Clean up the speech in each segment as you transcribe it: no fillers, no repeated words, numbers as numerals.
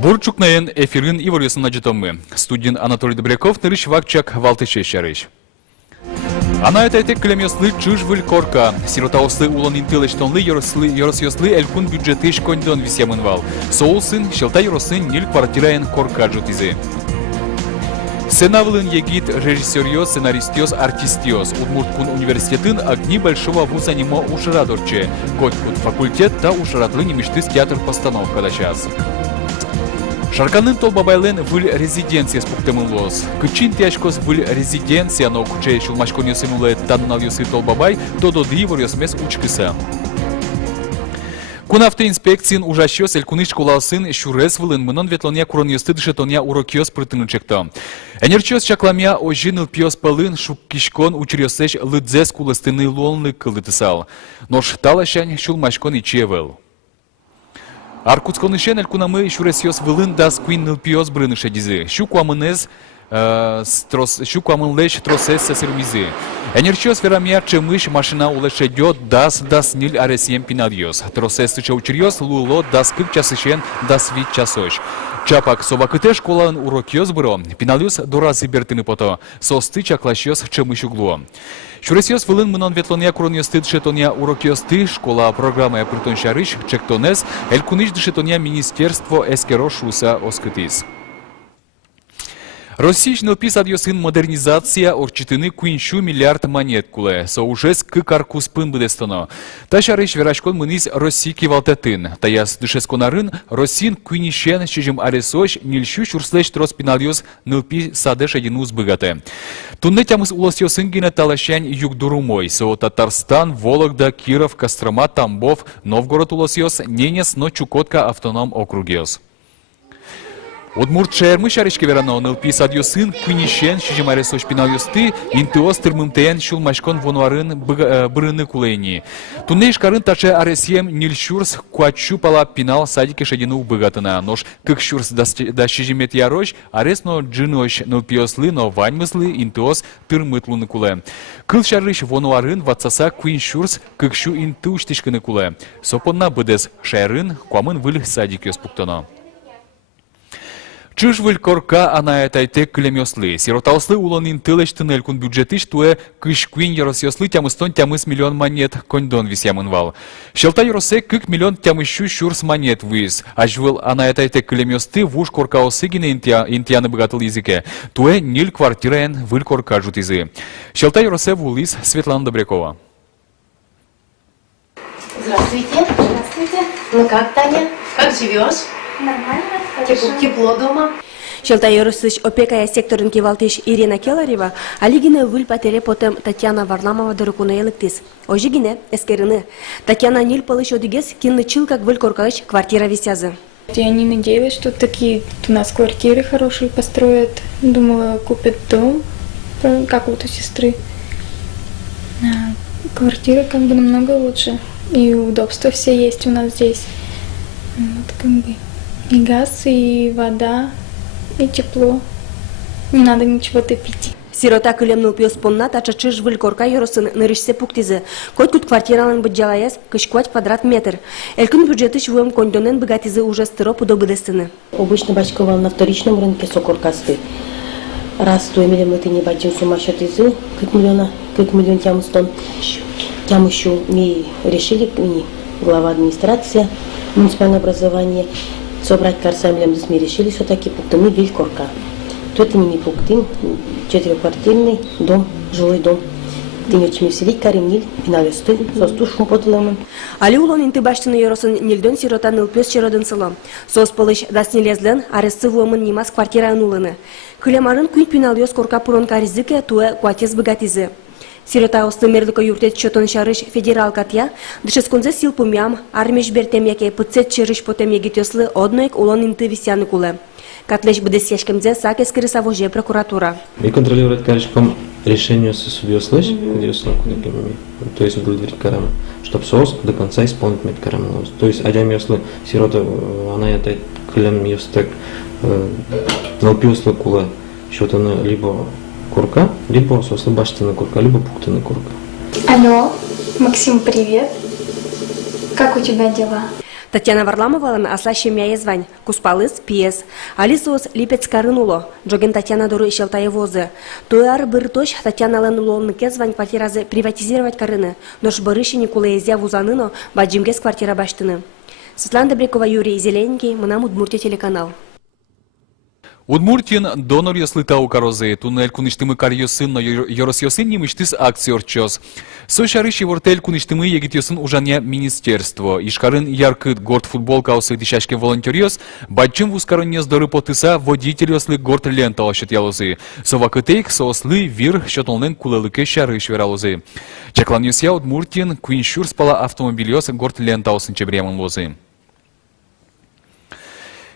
Бурчукнаен эфирин иварюсын аджитомы. Студент Анатолий Добряков нырыш вакчак валтыше шарыш. Ана этайтек клемёслы чыжвыль корка. Сиротауслы улон интылычтонлы yorosyoslы элькун бюджетыш кондон висемынвал. Соулсын, шелта йоросын нил квартираен корка джутизы. Сенавлын егит режиссерьёс, сценаристёс, артистёс. Удмурткун университетын огни большого вуза немо ушарадорче. Котькун факультет та ушарадлы немиштыс театр постановка да час. Шарканын толбабайлен выл резиденция спуктемылос. Кычин тяжкос выл резиденция, но кучей шулмашкон ёсымулы таннал ёсы толбабай, дододы ёсмес учкыса. Кунавты инспекциян ужащёс элькуны школасын шурес вылын мынон ветлония курон ёсты дышетония урокёс прытынычекто. Энерчёс чакламя ожиныл пьёс пылын шуккишкон учрёсэш лыдзес кулыстыны лолны кылытысал. Нош талашань шулмашкон ичевел. Аркутсконышен элькунамы шуресёс вылын дас куин пьёс брыныша дизы. Щукуамынез щукуамынлеш тросес сесырмизы. Энерчёс верамия чемыш машина улешедёт дас ниль аресьем пинадьёс. Тросес тыча учрёс луло дас кык часышен дас вид часош. Чапак совакыте школан урокёс бро. Пиналюс доразы бертыны пото. Состы чаклащёс чемыш углу. Шуресёс вылын мынон ветлония курон ёсты дышетония урокёсты школа программа притон шарыш чектонес элькуныш дышетония министерство эскеро шуса оскытыс. Российский писад ёсын модернизация орчитыны куиншу миллиард монет куле. Соужес кыкаркус пын быдестоно. Ташарыш верашкон мыныз Россий кивалтатын. Таяс дышесконарын Россин куинишен чижим аресош нильшу шурслеш трос пиналёс нылпи садеш одинус быгате. Тунне тямыс улос ёсын гине талашань югдурумой. Со Татарстан, Вологда, Киров, Кострома, Тамбов, Новгород улос ёс, Ненес, но Чукотка автоном округёс. Удмурт шермы шарышки верано нылпи садьёсын куинишен чижим аресош пиналёсты интеос тырмымтен шулмашкон вонуарын брыны кулейни. Тунне ишкарын таше аресьем нильшурс куачу пала пинал садике шадину быгатына. Нож кыкшурс да чижимет ярош аресно джинош нылпиослы но ваньмыслы интеос тырмытлуны куле. Кыл шарыш вонуарын ватсаса куиншурс кыкшу интуштишкыны куле. Сопонна быдес шайрын куамын выль садикёс пуктоно. Чыжвыль корка ана этайтек клемёслы. Сиротауслы улонин тылыштын элькун бюджетыш туэ кышкуин яросёслы тямыстон тямыс миллион монет кондон висямынвал. Шелта яросе кык миллион тямыщу шурс монет выз. Ажвыл ана этайтек клемёсты вуш корка осыгине интияны богатыл языке. Туэ ниль квартираен выль корка жутизы. Шелта яросе вулис Светлана Добрякова. Здравствуйте. Здравствуйте. Ну как, Таня? Как живешь? Нормально, Тепло дома? Шелта Yorosыч опекая секторын кевалтыш Ирина Келарева, алигине выль патере потом Татьяна Варламова дырыкуна елыктыс. Ожигине, эскерыны, Татьяна Ниль пылыш одигес кинны чил как выль коркалыч квартира висязы. Я не надеялась, что такие у нас квартиры хорошие построят. Думала, купят дом, как вот у сестры. А квартира как бы намного лучше. И удобства все есть у нас здесь. Вот как бы. И газ, и вода, и тепло. Не надо ничего топить. Сирота кылемнул пьёс понна тача чыж выль корка йоросын нырышсе пуктизы. Койткут квартиралын быджалаяс кышкуать квадрат метр. Элькун бюджеты швуем кондонен богатизы уже стыроп удобыдестыны. Обычно бачковал на вторичном рынке сокоркасты. Раз стоимели мы ты не бачим сумасшедший изы, как миллион тямустон. Тямущу мы решили, глава администрации, муниципальное образование, собрать карсамилем мы решили, что таки пуктаны виль корка. Тут не пуктын, 4-квартирный дом, жилой дом. Ты не очень веселить, карим пиналёсты, состушком потылымын. Али улон инты баштыны йоросын нильдон сирота нылпёс чиродын сыло. Сос пылыш дас нелезлен арессы вуамын немас квартира нулыны. Кылемарын күйн пиналёс корка пурон каризыке туэ куатез богатизы. Сирота осты мерлыко юртет чотон шарыш федерал катья, дышесконзе сил пумям, армиш бертемяке пыцет чырыш потем егитёслы одноек улон инты висяны куле. Катлеш бдес яшкемзе сак эскери савоже прокуратура. И контролировать карышком решение судьи слышь, то есть удовлетворить карама, чтобы соус до конца исполнить медкарама. То есть одям если сирота она это клем ёстек налпиослы куле, что-то либо курка, либо сослы баштаны курка, либо пуктаны курка. Алло, Максим, привет. Как у тебя дела? Татьяна Варламовалан асла шемяе звань, куспалыс пьес. Алисос липец карынуло, джоген Татьяна дору ишелтаевозы. Туяр быртош Татьяна ланулонныке звань квартиразы приватизировать карыны, дош барыши Никулаезя вузаныно баджимгес квартира баштыны. Светлана Добрякова, Юрий Зеленский, Мынам Удмуртия телеканал. Удмуртин донор яслыта у корозы, туннель куништымы карьосын, но yorosyoсын немыштыс акциор чёс. Сошарыш евортель куништымы егитёсын ужаня министерство. Ишкарын яркыт горд футболка осы дишашке волонтерёс, баджим вускароннес доры потыса водитель яслы горд лента ошет ялозы. Совакытейк сослы вир шотолнен кулелыке шарыш вералозы. Чакланюсья Удмуртин куиншур спала автомобильёс горд лента осын чебремон лозы.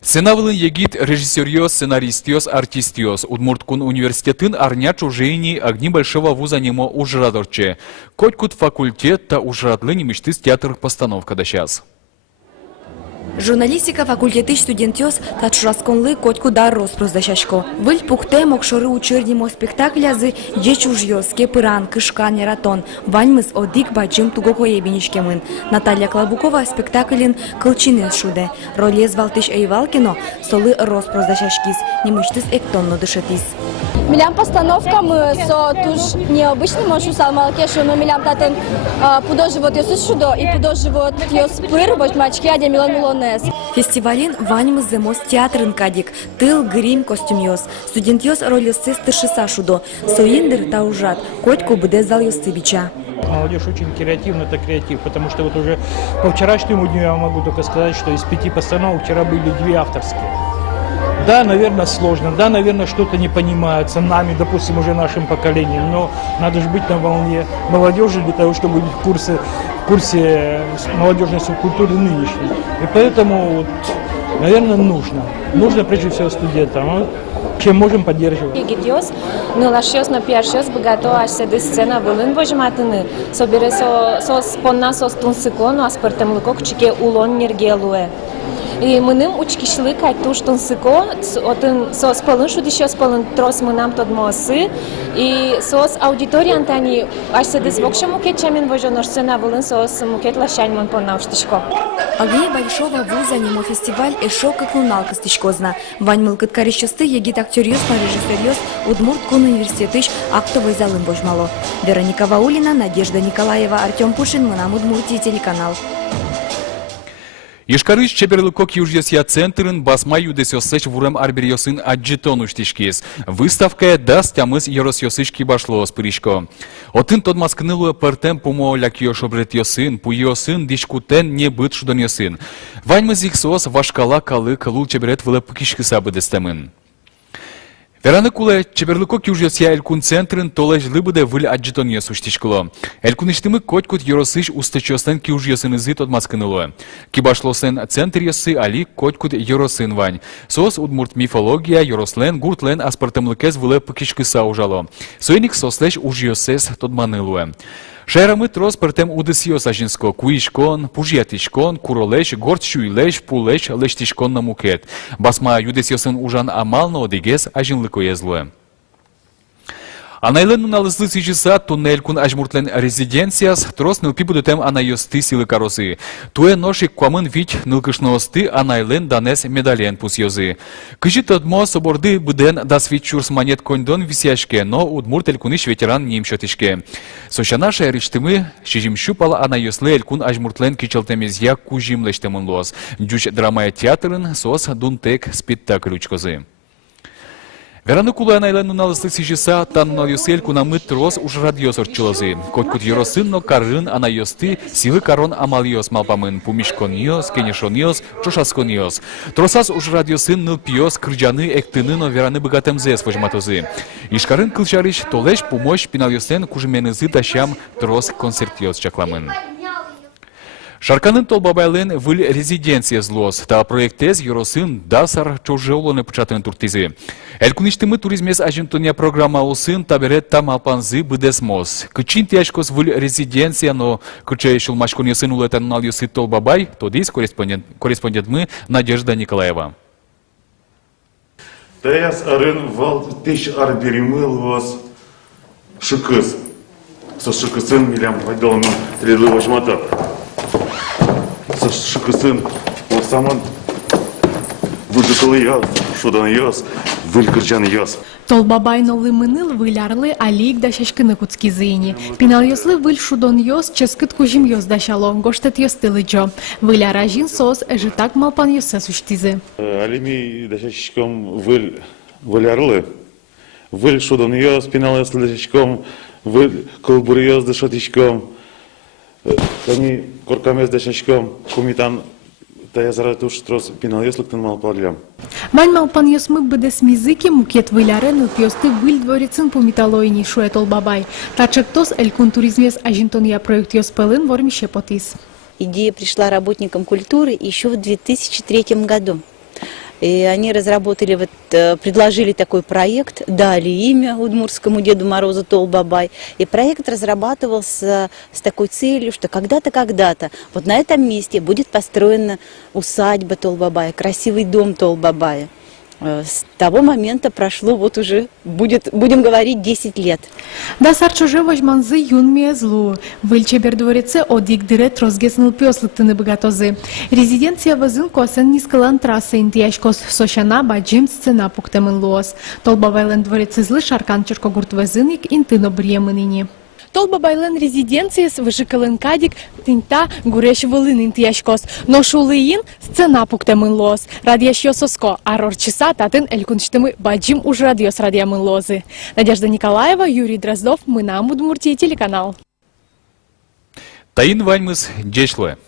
Сценавылын егит режиссерёс, сценаристёс, артистёс. Удмурткун университетін арня чужейни огни большого вуза немо ужрадорче. Котькут факультет та ужрадлы немештыс театр постановка да сейчас. Журналистика факультеты студентёс тачурасконлы котку дар роспроздащашко. Выль пукте мокшоры учернимо спектаклязы ечужьёске пыран кышкан яратон. Ваньмыз одик баджим тугоко ебенишкемын. Наталья Клабукова спектаклин кылчинес шуде. Ролез Валтыш Эйвалкино солы роспроздащашкис. Немыштыс эктонно дышетис. Милям постановка мы со туж необычный мошу салмалкешу, но милям татен пудоживот ёсус шудо и пудоживот ёс пыр бочмачки аде милон милонес. Фестивалин ваньмыз земос театрын кадик. Тыл грим костюмёс. Студентёс ролёссы стышыса шудо. Соиндыр та ужат. Котьку буде зал ёссы бича. Молодежь очень креативна, это креатив, потому что вот уже по вчерашнему дню я могу только сказать, что из 5 постановок вчера были 2 авторские. Да, наверное, сложно, да, наверное, что-то не понимается нами, допустим, уже нашим поколением, но надо же быть на волне молодежи для того, чтобы быть в курсе молодежной субкультуры нынешней. И поэтому, вот, наверное, нужно прежде всего студентам, чем можем поддерживать. Егитёс, нылашёс на пиаршёс, богато аж седы сцена вылын божматыны, собере сос понна сос тунсыклон, аспартем лыкок чике улон нергелуэ. И мыным учкишлы кайтуш тунсыко, отын сос палын шудищёс палын трос мынам тодмосы, и сос аудитория антани аж седы свокша мукет чамен вожонор сцена вылын сос мукет лашань мон понна уштышко. Огни большого вуза немо фестиваль эшо как луналка стычкозна. Вань мылкыт карищосты егит актерёс на режиссерёс Удмурткун университетыш актовый залым божмало. Вероника Ваулина, Надежда Николаева, Артём Пушин, Мынам Удмуртия телеканал. Ишкарыш чеберлыкок южьёсья центрын басма юдесёсыч вурем арберьёсын аджитон уштишкис. Выставка даст тямыз еросьёсычки башло спыришко. Отын тодмаскынылуэ пыртем пумо лякьёшобретьёсын, пуйёсын дишкутен не быт шудоньёсын. Ваньмыз ихсос вашкала калык лул чеберет вылы пыкишкыса быдестемын. Вераны куле чеберлыкок южьёсья элькун центрын толэж лыбыде выль аджитоньё суштишкыло. Элькуныштымы котькут еросыч устачёстен кюжьёсын изы тодмаскынылуэ. Кибашлосен центр ёсы али котькут еросын вань. Сос удмурт мифология ерослен гуртлен аспартымлыкез вылы пыкишкыса ужало. Соеник сослеш ужьёсес тодманылуэ. Шайрамы трос пертем удысьёс ажинско, куишкон, пужьятишкон, куролеш, горд шуйлеш, пулеш, лештишкон на мукет. Басма юдесьёсын ужан амално одигес ажинлыкоезлуэ. Анайлен налызлы сижиса туннель кун ажмуртлен резиденцияс трос нылпи будетем анайосты силы коросы. Туэ ношик куамын вич нылкышноосты анайлен данес медален пусьёзы. Кыжит одмо соборды буден дасвичурс монет коньдон висяшке, но удмурт элькуныш ветеран нимшотишке. Сошана шайрыштымы шижимшу пала анайослы элькун ажмуртлен кичелтемезья кужимлештемын лоз. Дюч драмая театрын сос дунтек спектакль учкозы. Вераны кулы анайлен налыслы сижиса тан налёсель кунамы трос уж радиосор чулозы. Коткут еросынно карын анайосты силы карон амалиос малпамын пумишкониос, кенешониос, чошаскониос. Тросас уж радиосын нылпиос кырджаны эктыныно вераны богатемзес вожматозы. Ишкарын кылчарыш толеш помощь пинальосен кужменызы тащам трос концертиос чакламын. Шарканын толбабайлен выл резиденция злос, та проектез юросын дасар чожеолоны пучатын туртизы. Элькуништымы туризмес ажинтония программа усын таберет там алпанзы быдесмос. Кычин тяжкос выл резиденция, но кычай шулмашконьясын улетан налюсы толбабай, тодис корреспондент мы Надежда Николаева. Таяс арын вал тыш арберимыл вас шыкыз. Со шыкызын милям пайдалану тредлы вожмата. шыкысын, вот саман выдыкалы яз, шудан яз, вылькыржан яз. Толбабай новый мыныл вылярлы алик да шашкыны куцки зыйни. Пинал ёслы выль шудон ёс ческыт кужим ёс да шало, гоштет ёстылы джо. Выляра жин сос эжитак малпан ёсса суштизы. Алими дашачком вылярлы, выль шудан яз, пинал яз дашачком, выль колбур яз дашатичком, они коркамез дашачком, кумитан тая заратуш трос пинал яз лыктын малпарлям. Вань малпан ёсмы быдес мизыки мукет выляре нылпёсты выль дворецын по металлойни шуэ толбабай. Тачек тос элькун туризмес ажинтон я проект ёспелын вормище потис. Идея пришла работникам культуры еще в 2003 году. И они разработали, предложили такой проект, дали имя удмуртскому Деду Морозу Толбабай. И проект разрабатывался с такой целью, что когда-то, вот на этом месте будет построена усадьба Толбабая, красивый дом Толбабая. С того момента прошло вот уже, будем говорить, 10 лет. Да сарчуже возьманзы юн мезлу. Выльчебер двореце одик дирет розгеснул пёслыктыны богатозы. Резиденция вазын косен нискалан трасса интияшкос сошана баджим сцена пуктемын луос. Толбавайлен двореце злы шаркан черкогурт вазыник интыно бриемыныни. Толбабайлен резиденциес выжикалын кадик тинта гуреш вылын интияшкос. Но шулыин сцена пуктемын луос. Радияш ёсоско, арор часа татын элькунштымы баджим уж радиос радиамын лозы. Надежда Николаева, Юрий Дроздов, мы на Удмуртии телеканал. Таин вальмыс джешле.